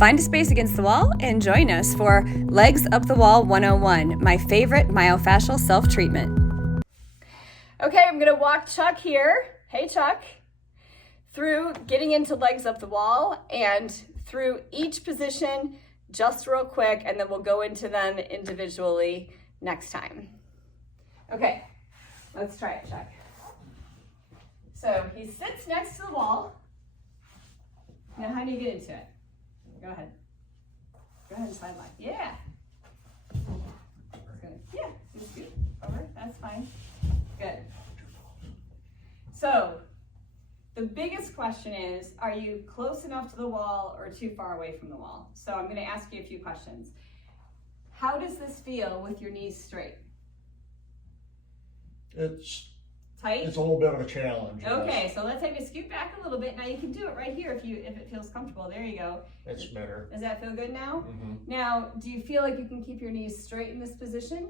Find a space against the wall and join us for Legs Up the Wall 101, my favorite myofascial self-treatment. Okay, I'm gonna walk Chuck here, hey Chuck, through getting into legs up the wall and through each position just real quick, and then we'll go into them individually next time. Okay, let's try it, Chuck. So he sits next to the wall. Now how do you get into it? Go ahead. Go ahead and side line. Yeah. Good. Yeah, just scoot over, that's fine. Good. So, the biggest question is, are you close enough to the wall or too far away from the wall? So I'm gonna ask you a few questions. How does this feel with your knees straight? It's tight? It's a little bit of a challenge. Okay, yes. so let's have you scoot back a little bit. Now you can do it right here if it feels comfortable. There you go. It's better. Does that feel good now? Mm-hmm. Now, do you feel like you can keep your knees straight in this position?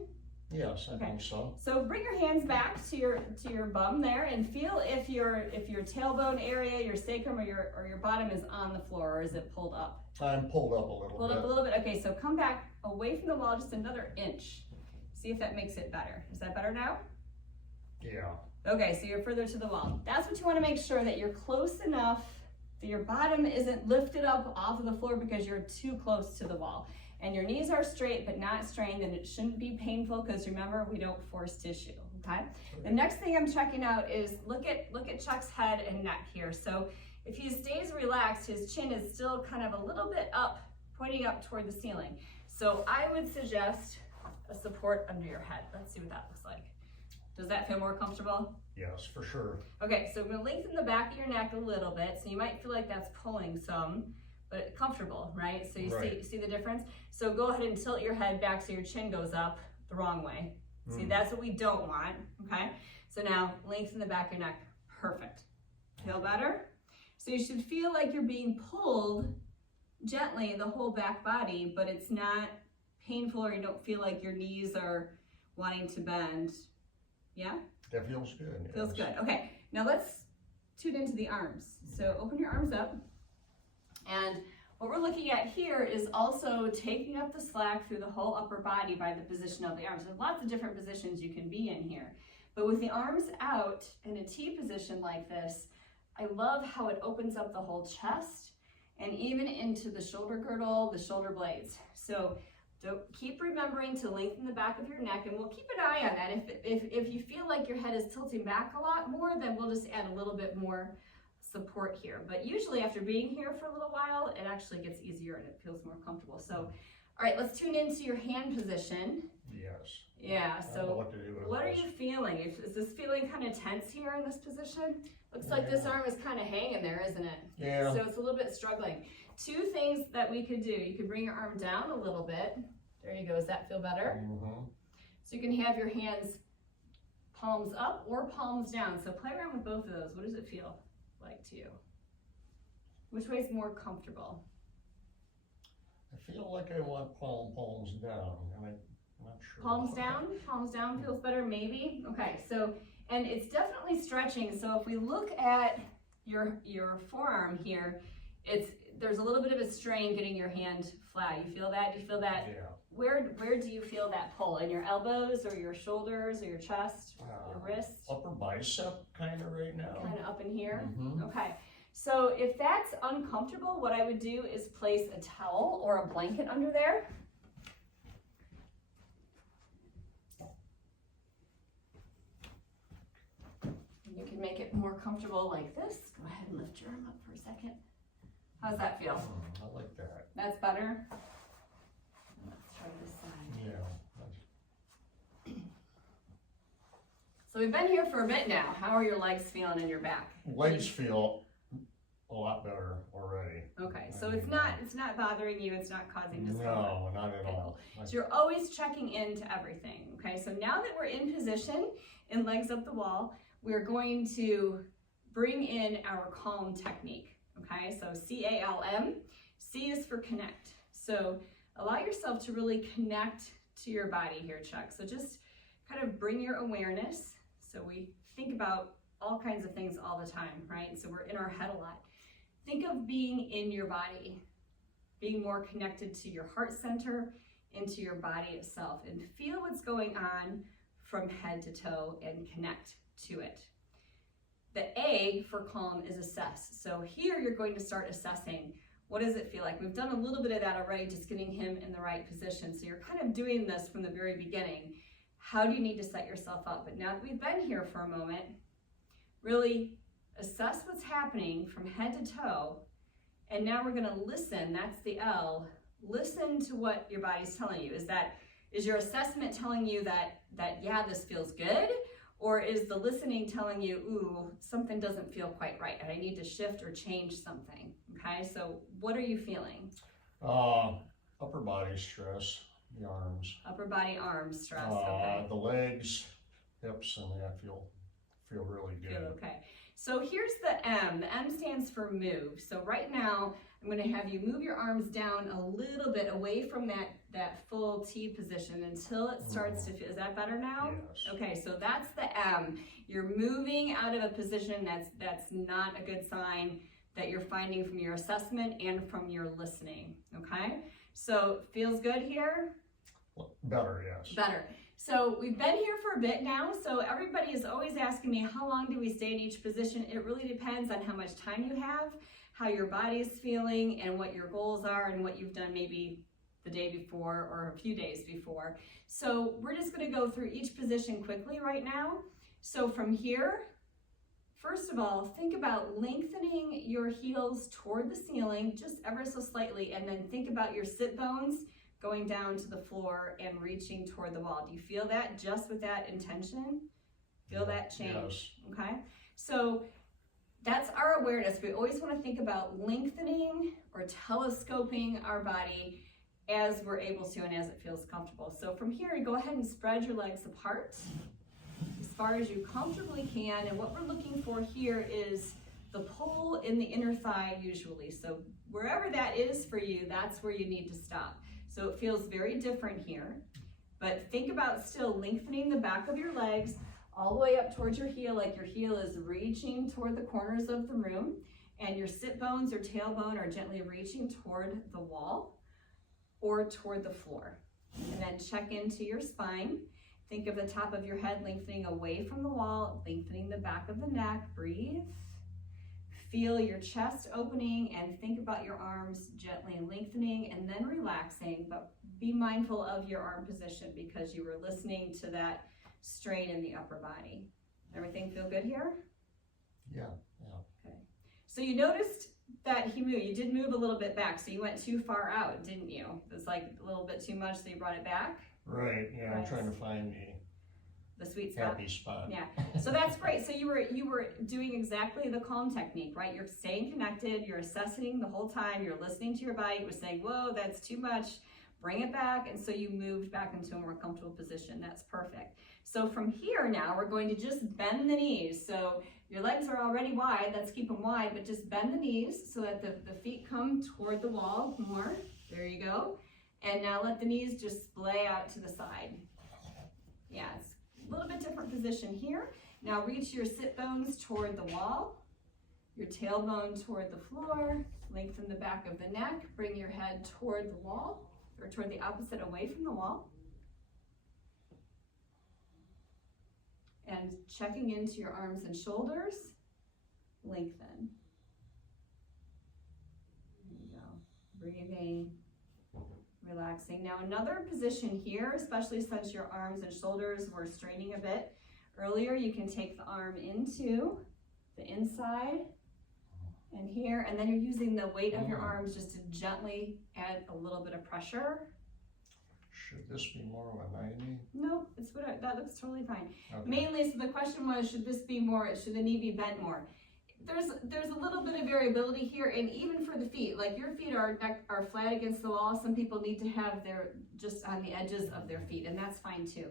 Yes, I think so. So bring your hands back to your bum there and feel if your tailbone area, your sacrum or your bottom is on the floor, or is it pulled up? I'm pulled up a little bit. Pulled up a little bit. Okay, so come back away from the wall just another inch. See if that makes it better. Is that better now? Yeah. Okay, so you're further to the wall. That's what you want to make sure, that you're close enough that your bottom isn't lifted up off of the floor because you're too close to the wall. And your knees are straight but not strained, and it shouldn't be painful because remember, we don't force tissue, okay? The next thing I'm checking out is look at Chuck's head and neck here. So if he stays relaxed, his chin is still kind of a little bit up, pointing up toward the ceiling. So I would suggest a support under your head. Let's see what that looks like. Does that feel more comfortable? Yes, for sure. Okay, so I'm gonna lengthen the back of your neck a little bit, so you might feel like that's pulling some, but comfortable, right? So you see the difference? So go ahead and tilt your head back so your chin goes up the wrong way. See, that's what we don't want, okay? So now lengthen the back of your neck. Perfect. Feel better? So you should feel like you're being pulled gently the whole back body, but it's not painful, or you don't feel like your knees are wanting to bend. Yeah? That feels good. Yes. Feels good. Okay, now let's tune into the arms. So open your arms up. And what we're looking at here is also taking up the slack through the whole upper body by the position of the arms. There's lots of different positions you can be in here. But with the arms out in a T position like this, I love how it opens up the whole chest and even into the shoulder girdle, the shoulder blades. So keep remembering to lengthen the back of your neck, and we'll keep an eye on that. If you feel like your head is tilting back a lot more, then we'll just add a little bit more support here. But usually after being here for a little while, it actually gets easier and it feels more comfortable. So, all right, let's tune into your hand position. Yes. Yeah, so what are this. you feeling? Is this feeling kind of tense here in this position? Looks like this arm is kind of hanging there, isn't it? Yeah. So it's a little bit struggling. Two things that we could do. You could bring your arm down a little bit. There you go. Does that feel better? Mm-hmm. So you can have your hands palms up or palms down. So play around with both of those. What does it feel like to you? Which way is more comfortable? I feel like I want palms down. I'm not sure. Palms down? Palms down feels better, maybe? Okay, so, and it's definitely stretching. So if we look at your forearm here, there's a little bit of a strain getting your hand flat. You feel that? Do you feel that? Yeah. Where do you feel that pull? In your elbows or your shoulders or your chest, your wrists? Upper bicep kind of right now. Kind of up in here? Mm-hmm. Okay. So if that's uncomfortable, what I would do is place a towel or a blanket under there. And you can make it more comfortable like this. Go ahead and lift your arm up for a second. How's that feel? I like that. That's better? Let's try this side. Yeah. So we've been here for a bit now. How are your legs feeling in your back? Legs feel a lot better already. Okay, so it's not bothering you, it's not causing discomfort. No, not at all. So you're always checking into everything. Okay, so now that we're in position in legs up the wall, we're going to bring in our calm technique. Okay, so C-A-L-M. C is for connect. So allow yourself to really connect to your body here, Chuck. So just kind of bring your awareness. So we think about all kinds of things all the time, right? So we're in our head a lot. Think of being in your body. being more connected to your heart center, into your body itself, and feel what's going on from head to toe and connect to it. The A for calm is assess. So here you're going to start assessing, what does it feel like? We've done a little bit of that already, just getting him in the right position. So you're kind of doing this from the very beginning. How do you need to set yourself up? But now that we've been here for a moment, really assess what's happening from head to toe. And now we're gonna listen, that's the L. Listen to what your body's telling you. Is your assessment telling you that yeah, this feels good? Or is the listening telling you, ooh, something doesn't feel quite right and I need to shift or change something? Okay, so what are you feeling? Upper body stress, the arms. Upper body, arms stress, okay. The legs, hips, and that feel really good. Feel okay. So here's the M. The M stands for move. So right now, I'm going to have you move your arms down a little bit away from that full T position until it starts to feel, is that better now? Yes. Okay, so that's the M. You're moving out of a position that's not a good sign that you're finding from your assessment and from your listening, okay? So feels good here? Better, yes. Better. So we've been here for a bit now, so everybody is always asking me, how long do we stay in each position? It really depends on how much time you have, how your body's feeling, and what your goals are, and what you've done maybe the day before or a few days before. So we're just gonna go through each position quickly right now. So from here, first of all, think about lengthening your heels toward the ceiling, just ever so slightly, and then think about your sit bones going down to the floor and reaching toward the wall. Do you feel that just with that intention? Feel that change? Yes. Okay, so that's our awareness. We always want to think about lengthening or telescoping our body as we're able to and as it feels comfortable. So from here, go ahead and spread your legs apart as far as you comfortably can. And what we're looking for here is the pull in the inner thigh usually. So wherever that is for you, that's where you need to stop. So it feels very different here, but think about still lengthening the back of your legs all the way up towards your heel, like your heel is reaching toward the corners of the room, and your sit bones or tailbone are gently reaching toward the wall or toward the floor. And then check into your spine. Think of the top of your head lengthening away from the wall, lengthening the back of the neck. Breathe. Feel your chest opening and think about your arms gently lengthening and then relaxing, but be mindful of your arm position because you were listening to that strain in the upper body. Everything feel good here? Yeah. Okay. So you noticed that he moved. You did move a little bit back, so you went too far out, didn't you? It was like a little bit too much, so you brought it back? Right, yeah, Right. I'm trying to find The sweet the spot. happy spot. Yeah, so that's great. So you were doing exactly the calm technique, right? You're staying connected, you're assessing the whole time, you're listening to your body, it was saying, whoa, that's too much, bring it back, and so you moved back into a more comfortable position. That's perfect. So from here now, we're going to just bend the knees. So your legs are already wide, let's keep them wide, but just bend the knees so that the feet come toward the wall more. There you go. And now let the knees just splay out to the side. Yeah, it's a little bit different position here. Now reach your sit bones toward the wall, your tailbone toward the floor, lengthen the back of the neck, bring your head toward the wall, or toward the opposite, away from the wall. And checking into your arms and shoulders, lengthen. There you go. Breathing, relaxing. Now another position here, especially since your arms and shoulders were straining a bit earlier, you can take the arm into the inside and here, and then you're using the weight of your arms just to gently add a little bit of pressure. Should this be more of a 90? No, it's what that looks totally fine. Okay. Mainly, so the question was, should this be more, should the knee be bent more? There's a little bit of variability here, and even for the feet, like your feet are flat against the wall. Some people need to have their just on the edges of their feet, and that's fine too.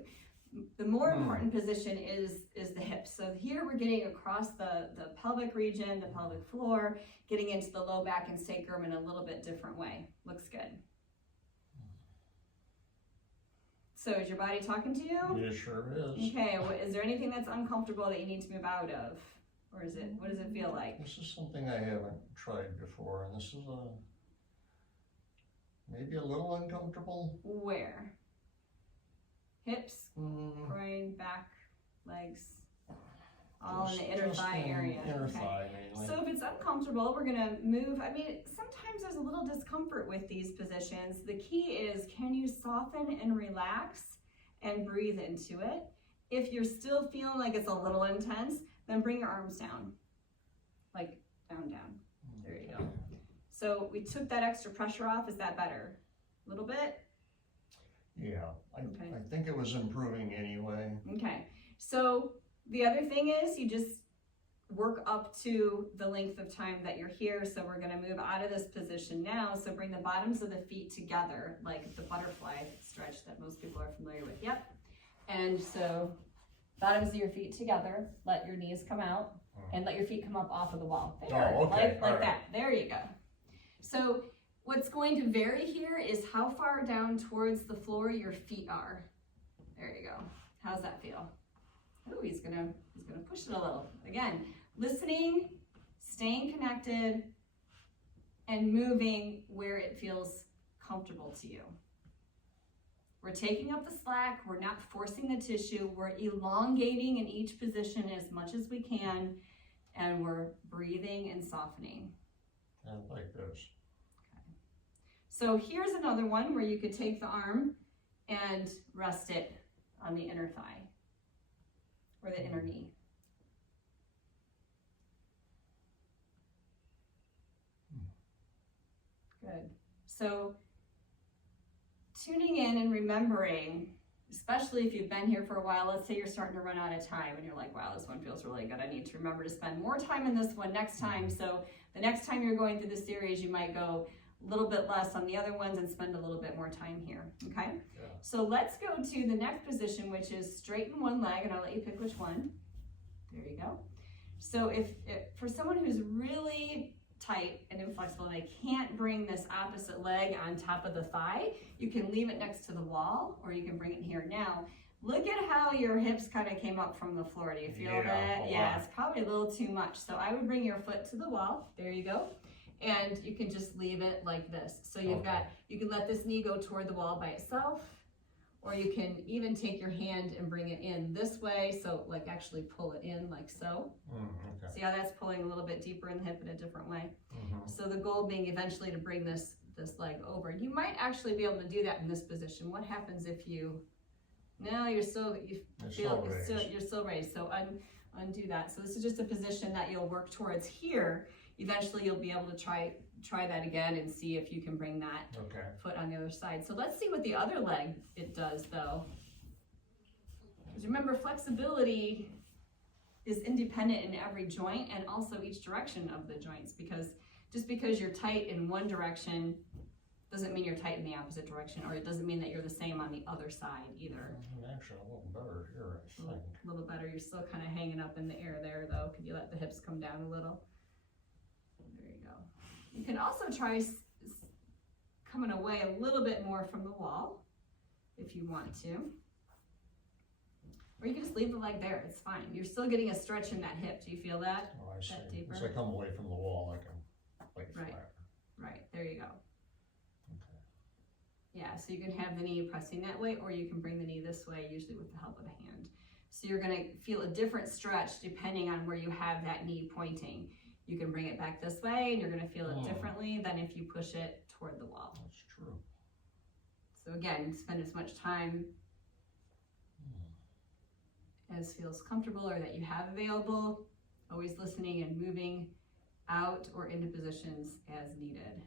The more important position is the hips. So here we're getting across the pelvic region, the pelvic floor, getting into the low back and sacrum in a little bit different way. Looks good. So is your body talking to you? It sure is. Okay, is there anything that's uncomfortable that you need to move out of? Or is it, what does it feel like? This is something I haven't tried before, and this is maybe a little uncomfortable. Where? Hips, Mm, groin, back, legs, all in the inner just thigh in area. Inner Okay. thigh mainly. So if it's uncomfortable, we're gonna move. I mean, sometimes there's a little discomfort with these positions. The key is, can you soften and relax and breathe into it? If you're still feeling like it's a little intense, then bring your arms down, like down. There you go. So we took that extra pressure off. Is that better? A little bit? Yeah, Okay. I think it was improving anyway. Okay. So the other thing is you just work up to the length of time that you're here. So we're going to move out of this position now. So bring the bottoms of the feet together, like the butterfly stretch that most people are familiar with. Yep. And so bottoms of your feet together, let your knees come out and let your feet come up off of the wall. There, Oh, okay. like that. There you go. So what's going to vary here is how far down towards the floor your feet are. There you go. How's that feel? Oh, he's gonna push it a little. Again, listening, staying connected, and moving where it feels comfortable to you. We're taking up the slack, we're not forcing the tissue, we're elongating in each position as much as we can, and we're breathing and softening. And like this. Okay. So here's another one where you could take the arm and rest it on the inner thigh or the inner knee. Good. So tuning in and remembering, especially if you've been here for a while, let's say you're starting to run out of time and you're like, wow, this one feels really good. I need to remember to spend more time in this one next time. So the next time you're going through the series, you might go a little bit less on the other ones and spend a little bit more time here, okay? Yeah. So let's go to the next position, which is straighten one leg, and I'll let you pick which one. There you go. So if for someone who's really tight and inflexible and they can't bring this opposite leg on top of the thigh, you can leave it next to the wall or you can bring it here. Now, look at how your hips kind of came up from the floor. Do you feel that? Yeah, it's probably a little too much. So I would bring your foot to the wall. There you go. And you can just leave it like this. So you've got, you can let this knee go toward the wall by itself, or you can even take your hand and bring it in this way. So like actually pull it in like so. Okay. See how that's pulling a little bit deeper in the hip in a different way. So the goal being eventually to bring this leg over. You might actually be able to do that in this position. What happens if you, no, you're still raised. So undo that. So this is just a position that you'll work towards here. Eventually you'll be able to try that again and see if you can bring that foot on the other side. So let's see what the other leg it does though. Because remember, flexibility is independent in every joint and also each direction of the joints, because just because you're tight in one direction doesn't mean you're tight in the opposite direction, or it doesn't mean that you're the same on the other side either. I'm actually a little better here, I think. A little better. You're still kind of hanging up in the air there though. Could you let the hips come down a little? There you go. You can also try coming away a little bit more from the wall if you want to. Or you can just leave the leg there, it's fine. You're still getting a stretch in that hip. Do you feel that? Oh, I see. Deeper? As I come away from the wall, I can lay flat. Right, there you go. Okay. Yeah, so you can have the knee pressing that way, or you can bring the knee this way, usually with the help of a hand. So you're gonna feel a different stretch depending on where you have that knee pointing. You can bring it back this way, and you're gonna feel it differently than if you push it toward the wall. That's true. So again, spend as much time as feels comfortable or that you have available, always listening and moving out or into positions as needed.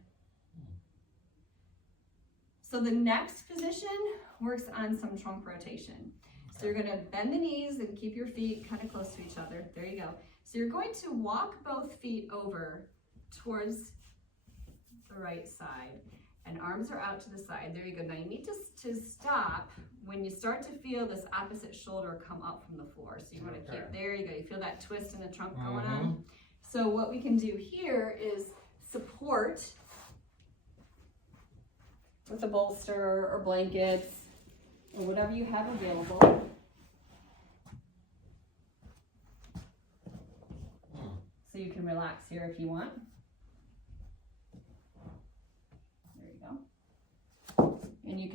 So the next position works on some trunk rotation. So you're gonna bend the knees and keep your feet kind of close to each other. There you go. So you're going to walk both feet over towards the right side, and arms are out to the side. There you go. Now you need to stop when you start to feel this opposite shoulder come up from the floor. So you want to keep, there you go. You feel that twist in the trunk going on. So what we can do here is support with a bolster or blankets or whatever you have available. So you can relax here if you want. There you go.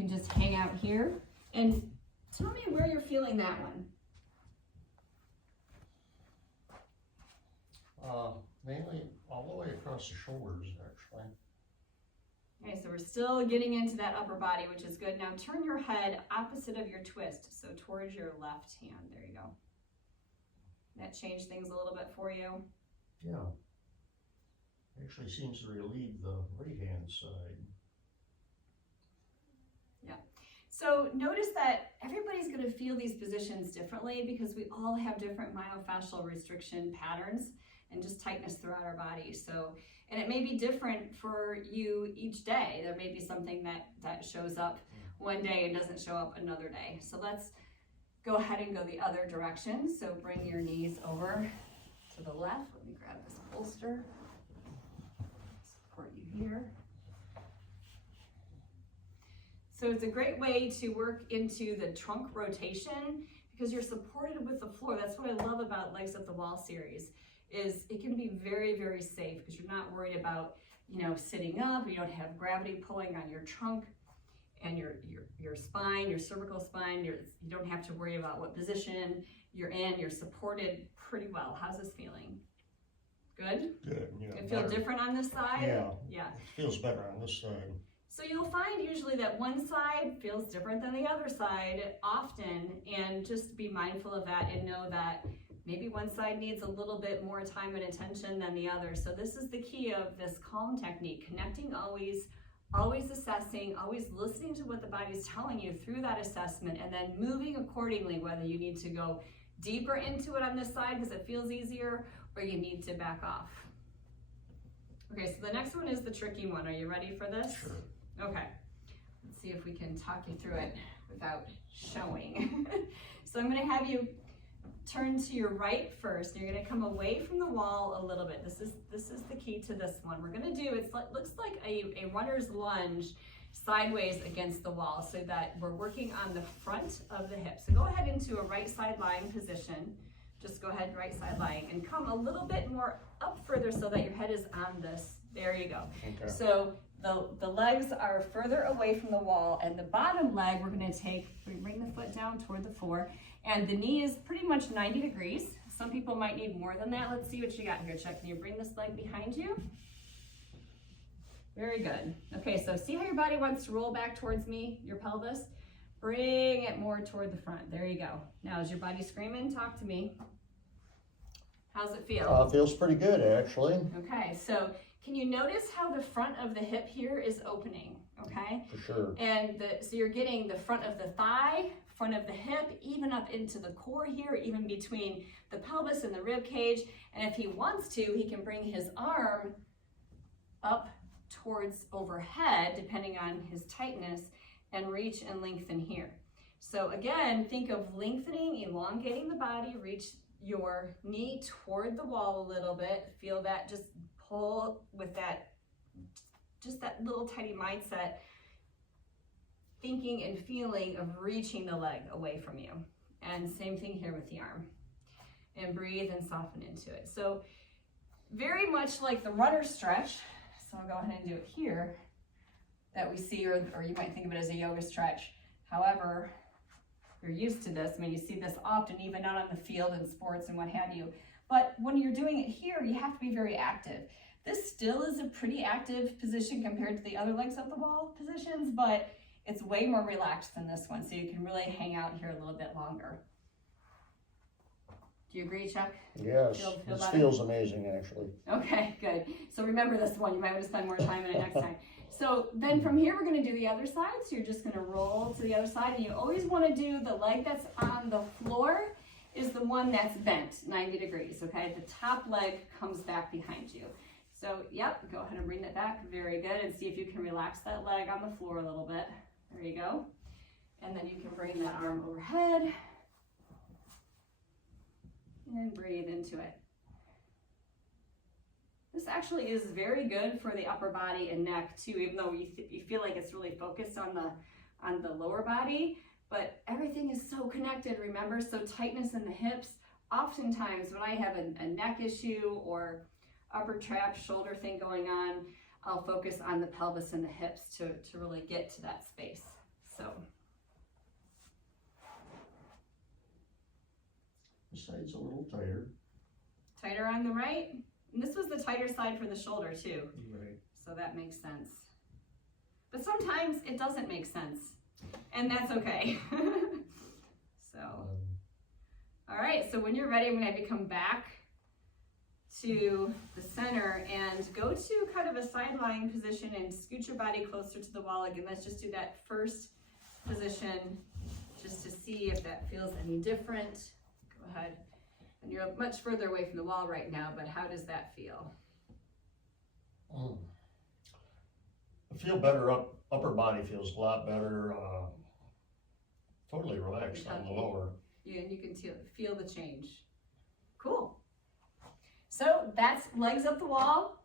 can just hang out here. And tell me where you're feeling that one. Mainly all the way across the shoulders, actually. Okay, so we're still getting into that upper body, which is good. Now turn your head opposite of your twist, so towards your left hand. There you go. That changed things a little bit for you. Yeah. Actually seems to relieve the right-hand side. Yeah. So notice that everybody's going to feel these positions differently because we all have different myofascial restriction patterns and just tightness throughout our body. So, and it may be different for you each day. There may be something that shows up one day and doesn't show up another day. So let's go ahead and go the other direction. So bring your knees over to the left. Let me grab this bolster. Support you here. So it's a great way to work into the trunk rotation because you're supported with the floor. That's what I love about Legs Up the Wall series, is it can be very, very safe because you're not worried about, sitting up. You don't have gravity pulling on your trunk and your spine, your cervical spine. You don't have to worry about what position you're in. You're supported pretty well. How's this feeling? Good? Good, yeah. It feel different on this side? Yeah. Yeah. It feels better on this side. So you'll find usually that one side feels different than the other side often, and just be mindful of that and know that maybe one side needs a little bit more time and attention than the other. So this is the key of this calm technique, connecting always assessing, always listening to what the body's telling you through that assessment, and then moving accordingly, whether you need to go deeper into it on this side because it feels easier, or you need to back off. Okay, so the next one is the tricky one. Are you ready for this? Sure. Okay, let's see if we can talk you through it without showing. So I'm going to have you turn to your right first. You're going to come away from the wall a little bit. This is the key to this one. We're going to do, looks like a runner's lunge sideways against the wall so that we're working on the front of the hip. So go ahead into a right side lying position. Just go ahead, right side lying, and come a little bit more up further so that your head is on this. There you go. Okay. So the legs are further away from the wall, and the bottom leg we're going to bring the foot down toward the floor, and the knee is pretty much 90 degrees. Some people might need more than that. Let's see what you got here, Chuck. Can you bring this leg behind you? Very good. Okay, so see how your body wants to roll back towards me, your pelvis? Bring it more toward the front. There you go. Now, is your body screaming? Talk to me. How's it feel? It feels pretty good, actually. Okay, so can you notice how the front of the hip here is opening? Okay? For sure. And so you're getting the front of the thigh, front of the hip, even up into the core here, even between the pelvis and the rib cage. And if he wants to, he can bring his arm up towards overhead, depending on his tightness, and reach and lengthen here. So again, think of lengthening, elongating the body, reach your knee toward the wall a little bit. Feel that, just pull with that, just that little tiny mindset, thinking and feeling of reaching the leg away from you. And same thing here with the arm. And breathe and soften into it. So very much like the runner stretch, so I'll go ahead and do it here, that we see, or you might think of it as a yoga stretch. However, you're used to this. I mean, you see this often, even out on the field in sports and what have you. But when you're doing it here, you have to be very active. This still is a pretty active position compared to the other legs up the wall positions, but it's way more relaxed than this one, so you can really hang out here a little bit longer. Do you agree, Chuck? Yes, this feels amazing, actually. Okay, good. So remember this one. You might want to spend more time in it next time. So then from here, we're going to do the other side. So you're just going to roll to the other side. And you always want to do the leg that's on the floor is the one that's bent 90 degrees, okay? The top leg comes back behind you. So, yep, go ahead and bring that back. Very good. And see if you can relax that leg on the floor a little bit. There you go. And then you can bring that arm overhead. And breathe into it. This actually is very good for the upper body and neck too, even though you feel like it's really focused on the lower body, but everything is so connected, remember? So tightness in the hips, oftentimes when I have a neck issue or upper trap shoulder thing going on, I'll focus on the pelvis and the hips to really get to that space. So, This side's a little tighter. tighter on the right. And this was the tighter side for the shoulder too. Right. So that makes sense. But sometimes it doesn't make sense. And that's okay. So, all right. So when you're ready, I'm going to have you come back to the center and go to kind of a side lying position and scoot your body closer to the wall again. Let's just do that first position just to see if that feels any different. Go ahead. And you're much further away from the wall right now, but how does that feel? I feel better. Upper body feels a lot better. Totally relaxed on the lower. Yeah, and you can feel the change. Cool. So that's legs up the wall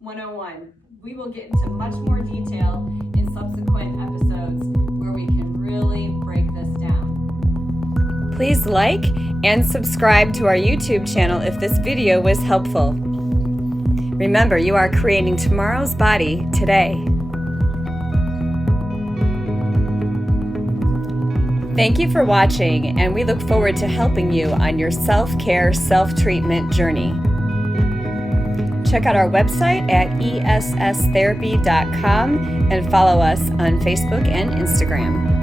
101. We will get into much more detail in subsequent episodes where we can really break this down. Please like and subscribe to our YouTube channel if this video was helpful. Remember, you are creating tomorrow's body today. Thank you for watching, and we look forward to helping you on your self-care, self-treatment journey. Check out our website at esstherapy.com and follow us on Facebook and Instagram.